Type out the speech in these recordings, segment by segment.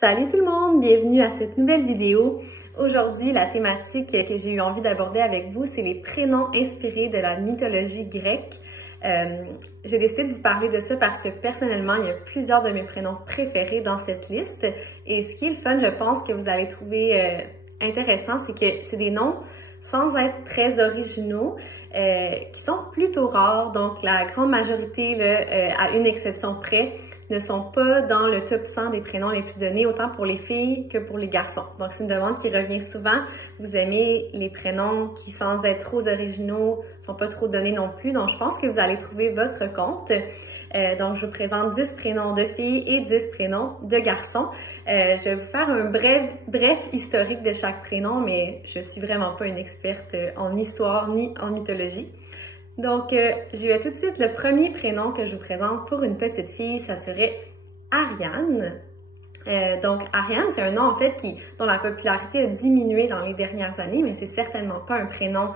Salut tout le monde, bienvenue à cette nouvelle vidéo. Aujourd'hui, la thématique que j'ai eu envie d'aborder avec vous, c'est les prénoms inspirés de la mythologie grecque. J'ai décidé de vous parler de ça parce que personnellement, il y a plusieurs de mes prénoms préférés dans cette liste. Et ce qui est le fun, je pense, que vous allez trouver intéressant, c'est que c'est des noms sans être très originaux, qui sont plutôt rares. Donc, la grande majorité, là, à une exception près, ne sont pas dans le top 100 des prénoms les plus donnés, autant pour les filles que pour les garçons. Donc, c'est une demande qui revient souvent. Vous aimez les prénoms qui, sans être trop originaux, sont pas trop donnés non plus. Donc, je pense que vous allez trouver votre compte. Donc, je vous présente 10 prénoms de filles et 10 prénoms de garçons. Je vais vous faire un bref historique de chaque prénom, mais je suis vraiment pas une experte en histoire ni en mythologie. Donc, je vais tout de suite, le premier prénom que je vous présente pour une petite fille, ça serait Ariane. Donc, Ariane, c'est un nom en fait dont la popularité a diminué dans les dernières années, mais c'est certainement pas un prénom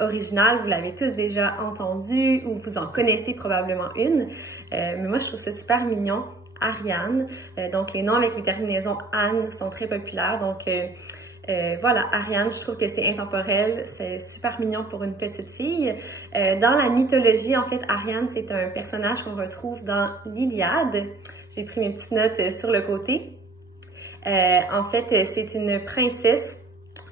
original. Vous l'avez tous déjà entendu ou vous en connaissez probablement une. Mais moi, je trouve ça super mignon, Ariane. Donc, les noms avec les terminaisons Anne sont très populaires. Donc, voilà, Ariane, je trouve que c'est intemporel, c'est super mignon pour une petite fille. Dans la mythologie, en fait, Ariane, c'est un personnage qu'on retrouve dans l'Iliade. J'ai pris mes petites notes sur le côté. En fait, c'est une princesse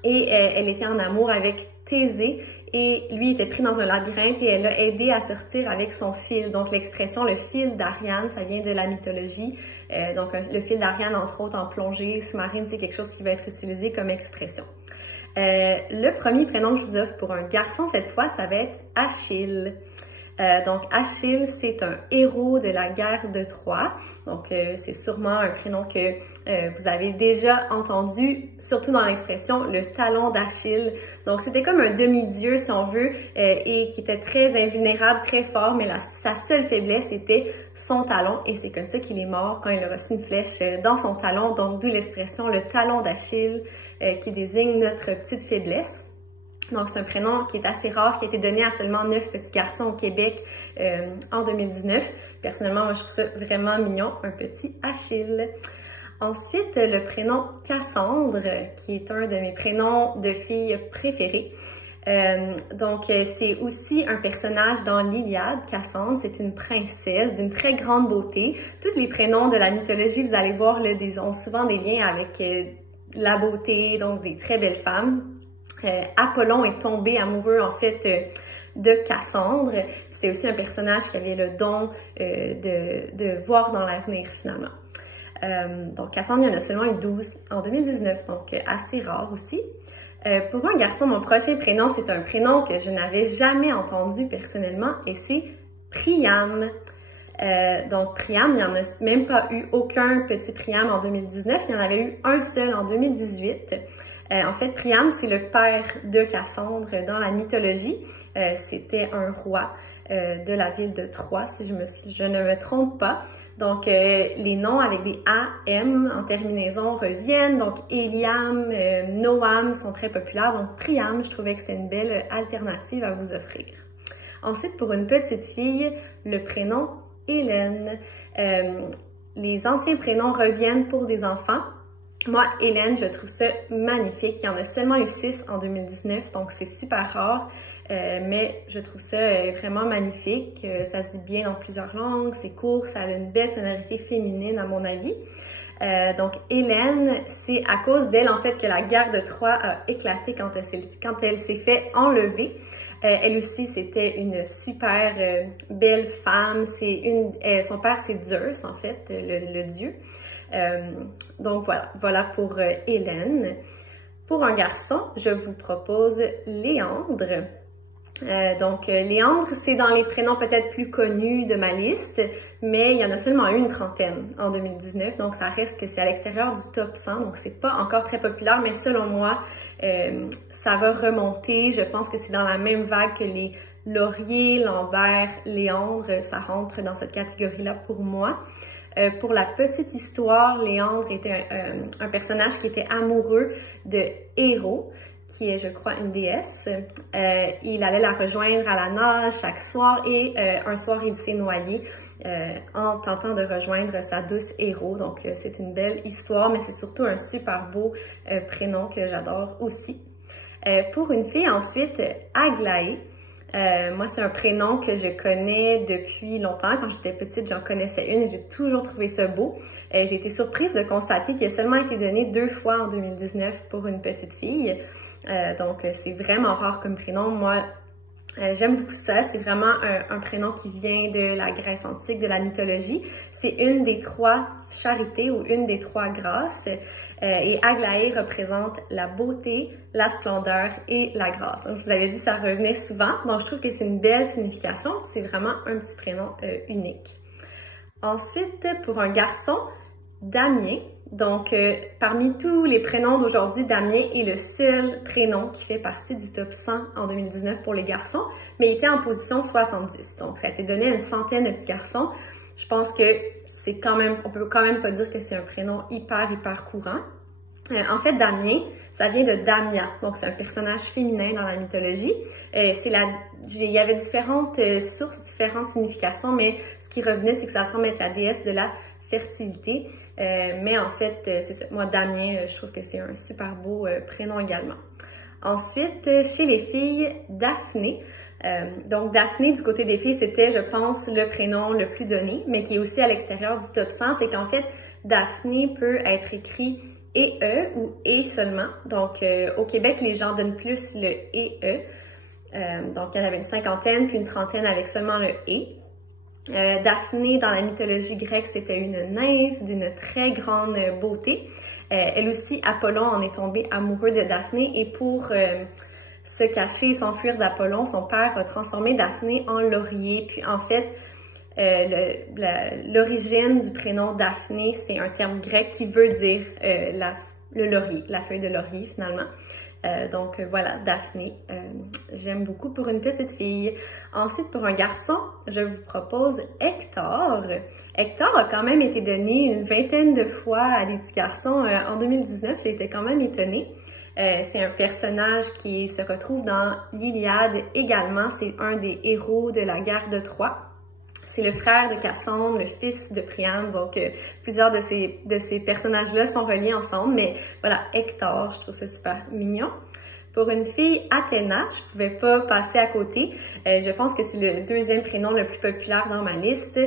et elle était en amour avec Thésée et lui était pris dans un labyrinthe et elle l'a aidé à sortir avec son fil. Donc, l'expression « le fil d'Ariane », ça vient de la mythologie. Donc, le fil d'Ariane, entre autres, en plongée sous-marine, c'est quelque chose qui va être utilisé comme expression. Le premier prénom que je vous offre pour un garçon, cette fois, ça va être Achille. Donc, Achille, c'est un héros de la guerre de Troie. Donc, c'est sûrement un prénom que vous avez déjà entendu, surtout dans l'expression « le talon d'Achille ». Donc, c'était comme un demi-dieu, si on veut, et qui était très invulnérable, très fort, mais sa seule faiblesse était son talon. Et c'est comme ça qu'il est mort quand il a reçu une flèche dans son talon. Donc, d'où l'expression « le talon d'Achille » qui désigne notre petite faiblesse. Donc, c'est un prénom qui est assez rare, qui a été donné à seulement 9 petits garçons au Québec en 2019. Personnellement, moi, je trouve ça vraiment mignon, un petit Achille. Ensuite, le prénom Cassandre, qui est un de mes prénoms de filles préférés. Donc, c'est aussi un personnage dans l'Iliade. Cassandre, c'est une princesse d'une très grande beauté. Tous les prénoms de la mythologie, vous allez voir, là, ont souvent des liens avec la beauté, donc des très belles femmes. Apollon est tombé amoureux, en fait, de Cassandre. C'était aussi un personnage qui avait le don de voir dans l'avenir, finalement. Donc, Cassandre, il y en a seulement eu 12 en 2019, donc assez rare aussi. Pour un garçon, mon prochain prénom, c'est un prénom que je n'avais jamais entendu personnellement, et c'est Priam. Donc, Priam, il n'y en a même pas eu aucun petit Priam en 2019, il y en avait eu un seul en 2018. En fait, Priam, c'est le père de Cassandre dans la mythologie. C'était un roi de la ville de Troie, si je ne me trompe pas. Donc, les noms avec des AM en terminaison reviennent. Donc, Eliam, Noam sont très populaires. Donc, Priam, je trouvais que c'était une belle alternative à vous offrir. Ensuite, pour une petite fille, le prénom Hélène. Les anciens prénoms reviennent pour des enfants. Moi, Hélène, je trouve ça magnifique. Il y en a seulement eu 6 en 2019, donc c'est super rare, mais je trouve ça vraiment magnifique. Ça se dit bien dans plusieurs langues, c'est court, ça a une belle sonorité féminine à mon avis. Donc, Hélène, c'est à cause d'elle, en fait, que la guerre de Troie a éclaté quand elle s'est fait enlever. Elle aussi, c'était une super belle femme. Son père, c'est Zeus, en fait, le dieu. Donc voilà pour Hélène. Pour un garçon, je vous propose Léandre. Donc Léandre, c'est dans les prénoms peut-être plus connus de ma liste, mais il y en a seulement eu une trentaine en 2019, donc ça reste que c'est à l'extérieur du top 100, donc c'est pas encore très populaire, mais selon moi, ça va remonter. Je pense que c'est dans la même vague que les Laurier, Lambert, Léandre, ça rentre dans cette catégorie-là pour moi. Pour la petite histoire, Léandre était un personnage qui était amoureux de Héros, qui est, je crois, une déesse. Il allait la rejoindre à la nage chaque soir et un soir, il s'est noyé en tentant de rejoindre sa douce Héro. Donc, c'est une belle histoire, mais c'est surtout un super beau prénom que j'adore aussi. Pour une fille, ensuite, Aglaé. Moi, c'est un prénom que je connais depuis longtemps. Quand j'étais petite, j'en connaissais une et j'ai toujours trouvé ça beau. J'ai été surprise de constater qu'il a seulement été donné 2 fois en 2019 pour une petite fille. Donc, c'est vraiment rare comme prénom. Moi, j'aime beaucoup ça. C'est vraiment un prénom qui vient de la Grèce antique, de la mythologie. C'est une des 3 charités ou une des 3 grâces. Et Aglaé représente la beauté, la splendeur et la grâce. Donc, je vous avais dit, ça revenait souvent. Donc, je trouve que c'est une belle signification. C'est vraiment un petit prénom unique. Ensuite, pour un garçon, Damien. Donc, parmi tous les prénoms d'aujourd'hui, Damien est le seul prénom qui fait partie du top 100 en 2019 pour les garçons, mais il était en position 70. Donc, ça a été donné à une centaine de petits garçons. Je pense que c'est quand même, on peut quand même pas dire que c'est un prénom hyper courant. En fait, Damien, ça vient de Damia, donc c'est un personnage féminin dans la mythologie. Il y avait différentes sources, différentes significations, mais ce qui revenait, c'est que ça semble être la déesse de la fertilité. Mais en fait, c'est ça. Moi, Damien, je trouve que c'est un super beau prénom également. Ensuite, chez les filles, Daphné. Donc, Daphné, du côté des filles, c'était, je pense, le prénom le plus donné, mais qui est aussi à l'extérieur du top 100. C'est qu'en fait, Daphné peut être écrit E ou E seulement. Donc, au Québec, les gens donnent plus le E. Donc, il y en avait une cinquantaine, puis une trentaine avec seulement le E. Daphné, dans la mythologie grecque, c'était une nymphe d'une très grande beauté. Elle aussi, Apollon en est tombé amoureux de Daphné et pour se cacher et s'enfuir d'Apollon, son père a transformé Daphné en laurier. Puis en fait, l'origine du prénom Daphné, c'est un terme grec qui veut dire le laurier, la feuille de laurier finalement. Donc voilà, Daphné, j'aime beaucoup pour une petite fille. Ensuite, pour un garçon, je vous propose Hector. Hector a quand même été donné une vingtaine de fois à des petits garçons en 2019, j'ai été quand même étonnée. C'est un personnage qui se retrouve dans l'Iliade également, c'est un des héros de la guerre de Troie. C'est le frère de Cassandre, le fils de Priam, donc plusieurs de ces personnages-là sont reliés ensemble, mais voilà, Hector, je trouve ça super mignon. Pour une fille, Athéna, je pouvais pas passer à côté. Je pense que c'est le 2e prénom le plus populaire dans ma liste,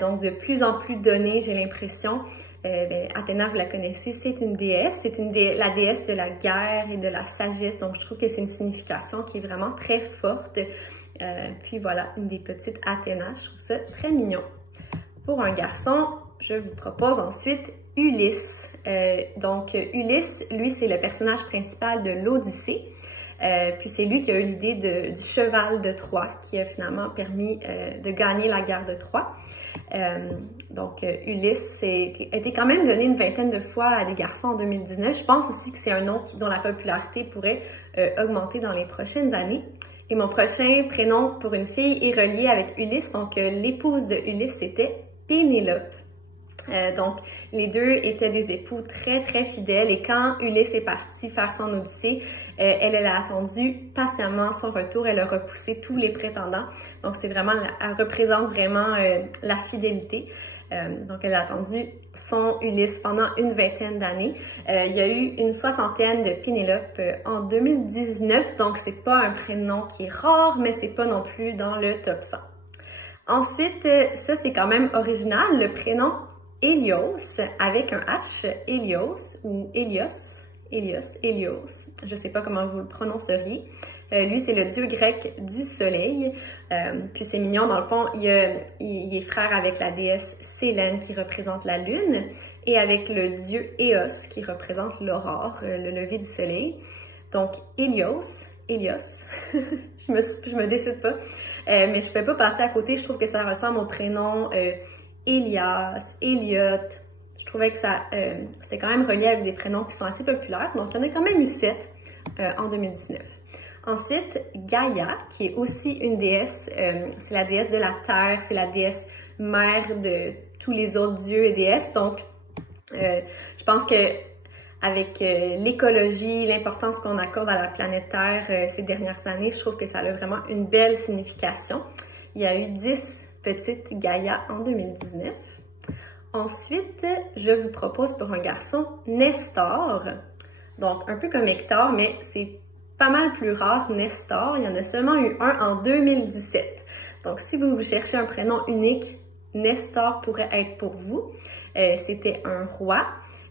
donc de plus en plus donné, j'ai l'impression. Athéna, vous la connaissez, c'est une déesse, la déesse de la guerre et de la sagesse, donc je trouve que c'est une signification qui est vraiment très forte. Puis voilà, une des petites Athéna, je trouve ça très mignon. Pour un garçon, je vous propose ensuite Ulysse. Donc Ulysse, lui, c'est le personnage principal de l'Odyssée. Puis c'est lui qui a eu l'idée du cheval de Troie, qui a finalement permis de gagner la guerre de Troie. Donc Ulysse a été quand même donné une vingtaine de fois à des garçons en 2019. Je pense aussi que c'est un nom dont la popularité pourrait augmenter dans les prochaines années. Et mon prochain prénom pour une fille est relié avec Ulysse. Donc, l'épouse de Ulysse, c'était Pénélope. Donc, les deux étaient des époux très fidèles. Et quand Ulysse est parti faire son odyssée, elle a attendu patiemment son retour. Elle a repoussé tous les prétendants. Donc, elle représente vraiment la fidélité. Donc, elle a attendu son Ulysse pendant une vingtaine d'années. Il y a eu une soixantaine de Pénélope en 2019, donc c'est pas un prénom qui est rare, mais c'est pas non plus dans le top 100. Ensuite, ça c'est quand même original, le prénom Hélios, avec un H, Hélios ou Hélios, je sais pas comment vous le prononceriez. Lui, c'est le dieu grec du soleil. Puis c'est mignon, dans le fond, il est frère avec la déesse Célène qui représente la lune et avec le dieu Éos qui représente l'aurore, le lever du soleil. Donc, Hélios, je me décide pas, mais je ne pouvais pas passer à côté. Je trouve que ça ressemble au prénom Élias, Elliot. Je trouvais que c'était quand même relié avec des prénoms qui sont assez populaires. Donc, il y en a quand même eu 7 en 2019. Ensuite, Gaïa, qui est aussi une déesse, c'est la déesse de la terre, c'est la déesse mère de tous les autres dieux et déesses. Donc, je pense que avec l'écologie, l'importance qu'on accorde à la planète Terre ces dernières années. Je trouve que ça a vraiment une belle signification. Il y a eu 10 petites Gaïa en 2019. Ensuite, je vous propose pour un garçon Nestor. Donc, un peu comme Hector, mais c'est pas mal plus rare, Nestor. Il y en a seulement eu un en 2017. Donc, si vous cherchez un prénom unique, Nestor pourrait être pour vous. C'était un roi.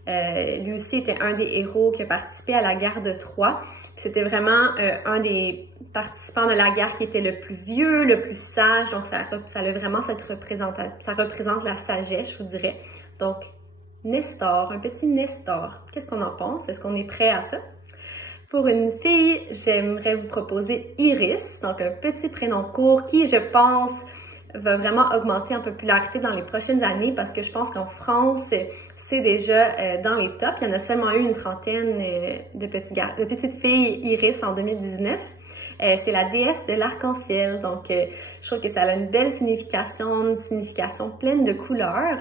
Lui aussi était un des héros qui a participé à la guerre de Troie. C'était vraiment un des participants de la guerre qui était le plus vieux, le plus sage. Donc, ça a vraiment cette représentation. Ça représente la sagesse, je vous dirais. Donc, Nestor, un petit Nestor. Qu'est-ce qu'on en pense? Est-ce qu'on est prêt à ça? Pour une fille, j'aimerais vous proposer Iris. Donc, un petit prénom court qui, je pense, va vraiment augmenter en popularité dans les prochaines années parce que je pense qu'en France, c'est déjà dans les tops. Il y en a seulement eu une trentaine de petites filles Iris en 2019. C'est la déesse de l'arc-en-ciel. Donc, je trouve que ça a une belle signification, une signification pleine de couleurs.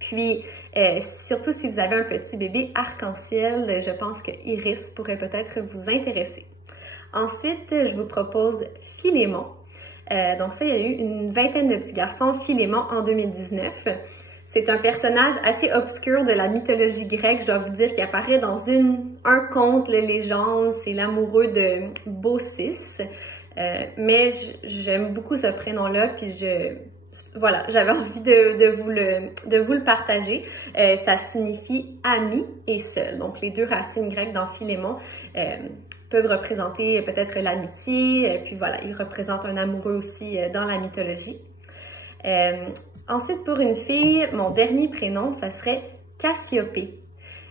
Puis, surtout si vous avez un petit bébé arc-en-ciel, je pense que Iris pourrait peut-être vous intéresser. Ensuite, je vous propose Philémon. Donc ça, il y a eu une vingtaine de petits garçons, Philémon en 2019. C'est un personnage assez obscur de la mythologie grecque, je dois vous dire, qui apparaît dans un conte, la légende, c'est l'amoureux de Baucis. Mais j'aime beaucoup ce prénom-là, puis voilà, j'avais envie de vous le partager. Ça signifie ami et seul. Donc les deux racines grecques dans Philémon peuvent représenter peut-être l'amitié, puis voilà, il représente un amoureux aussi dans la mythologie. Ensuite, pour une fille, mon dernier prénom, ça serait Cassiopée.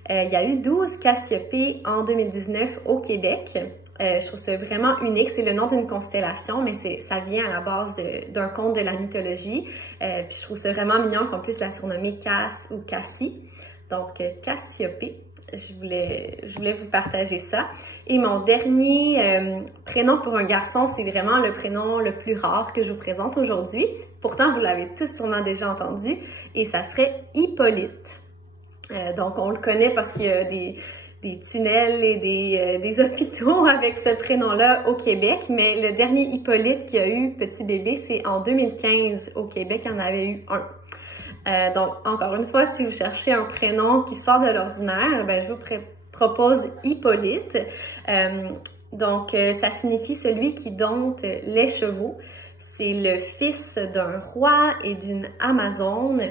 Il y a eu 12 Cassiopées en 2019 au Québec. Je trouve ça vraiment unique. C'est le nom d'une constellation, mais ça vient à la base d'un conte de la mythologie. Puis je trouve ça vraiment mignon qu'on puisse la surnommer Cass ou Cassie. Donc, Cassiopée. Je voulais vous partager ça. Et mon dernier prénom pour un garçon, c'est vraiment le prénom le plus rare que je vous présente aujourd'hui. Pourtant, vous l'avez tous sûrement déjà entendu. Et ça serait Hippolyte. Donc, on le connaît parce qu'il y a des tunnels et des hôpitaux avec ce prénom-là au Québec. Mais le dernier Hippolyte qui a eu petit bébé, c'est en 2015 au Québec. Il y en avait eu un. Donc, encore une fois, si vous cherchez un prénom qui sort de l'ordinaire, ben, je vous propose Hippolyte. Donc, ça signifie celui qui dompte les chevaux. C'est le fils d'un roi et d'une Amazone.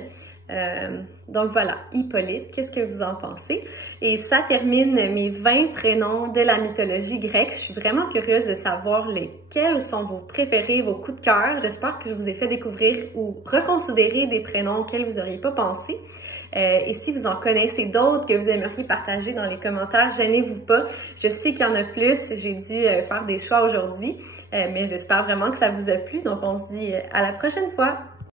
Donc voilà, Hippolyte, qu'est-ce que vous en pensez? Et ça termine mes 20 prénoms de la mythologie grecque. Je suis vraiment curieuse de savoir lesquels sont vos préférés, vos coups de cœur. J'espère que je vous ai fait découvrir ou reconsidérer des prénoms auxquels vous n'auriez pas pensé. Et si vous en connaissez d'autres que vous aimeriez partager dans les commentaires, gênez-vous pas. Je sais qu'il y en a plus, j'ai dû faire des choix aujourd'hui, mais j'espère vraiment que ça vous a plu. Donc on se dit à la prochaine fois!